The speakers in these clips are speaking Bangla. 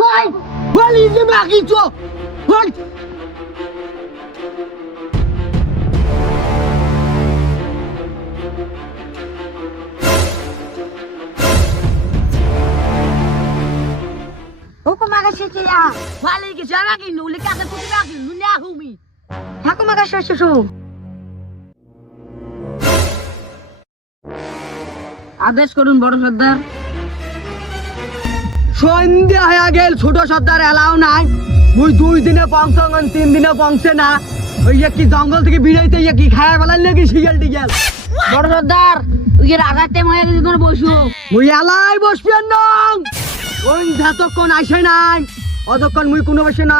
Vai! Vai de Marito! Vai! Hukumaga siya ya. Vale que já aqui no ligar da tudo aqui, não é rumi. Hukumaga siya siya. আদেশ করুন বড় সর্দার। সন্ধ্যা হয়ে গেল, ছোট সর্দার এলাও নাই। মুই 2 দিনে পৌঁছান, 3 দিনে পৌঁছে না। ওই কি জঙ্গল থেকে বিড়াইতে কি খায়া ফেলার লেগে শিয়াল টিগেল। বড় সর্দার, তুই রাজার টাইম হয়ে গেছে তোর বসু। মুই এলাই বসবেন না। ওই যতক্ষণ আসে নাই অতক্ষণ মুই কোনো বসে না।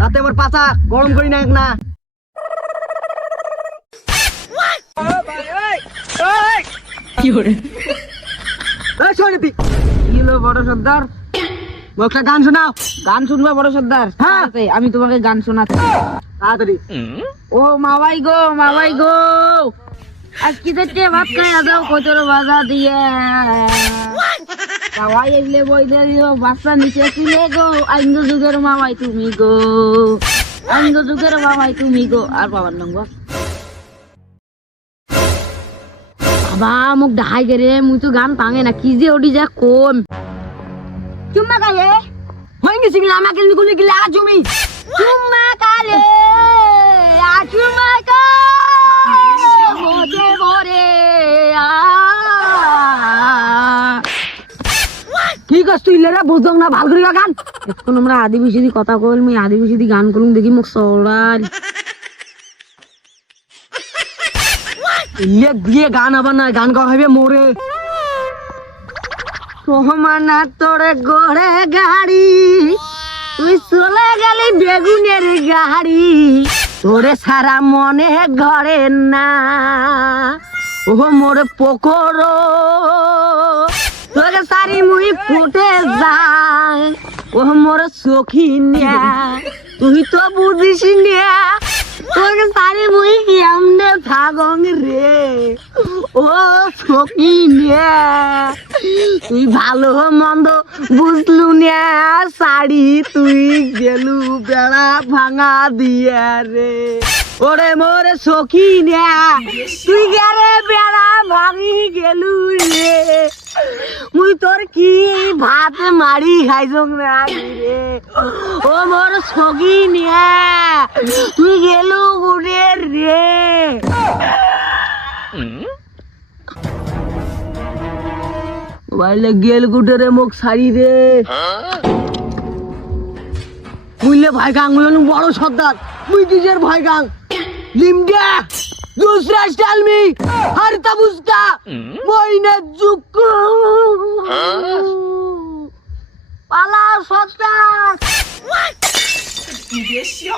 তাতে আমার পাছা গরম করি না না। কি করে? এই শোন তুই। কি হলো বড় সর্দার? একটা গান শোনাও। গান শুনবা বড় সর্দার? হ্যাঁ। আমি তোমাকে গান শোনাচ্ছি। তাড়াতাড়ি। ও মাওয়াই গো আজ কি দেখতে ভাত খাইয়া দাও কতর বাজা দিয়ে মাওয়াই এলে বই দিও বাচ্চা নিচে তুলে গো আইঙ্গ যুগের মাওয়াই তুমি গো আইঙ্গ যুগের মাওয়াই তুমি গো আর বাবার নাম গো বাবা মুখ ডাহাই গেরে মুই তো গান পাঙে না কি যে ওডি যা কোন চুম্মা কালে হয়ে গেছি না আমাকে নিকুলি গিলা জমি। চুম্মা কালে চুম্মা কা মোজে ভরে কি করছ তুই লেরা বুঝং না ভাল করি গান। এখন আমরা আদিবাসী কথা কইল মুই আদিবাসী গান করুম দেখি মুখ সরাল ইয়ে দিয়ে গান আবার না গান গাওয়া হবে মোরে। সোহমানা তোরে গড়ে গাড়ি তুই চলে গেলি বেগুনের গাড়ি তোরে সারা মনে ঘরে না ও মোরে পকড়ো তোরে সারি মুই ফুটে যায় ও মোরে সখী নিয়া তুই তো বুঝিস নিয়া তোরে সারি মুই কেমনে থাগং রে ও সখী নিয়া তুই ভালো মন্দ বুঝলু না শাড়ি তুই গেলু বেড়া ভাঙা দিয়া রে ওরে মোরে সখী না তুই গেলে বেড়া ভাঙি গেলু রে মুই তোর কি ভাত মারি খাইছং না রে ও মোর সখী না তুই গেলু গুড়ে রে বাইলে গেল গুটরে মুখ সারি রে বুঝলে ভাই গাং মুই হলুম বড় সর্দার মুই কিসের ভয় গাং লিমডা दूसरा स्टाइल में हर तब उसका मोइने जुक পালা সত্তা你别笑。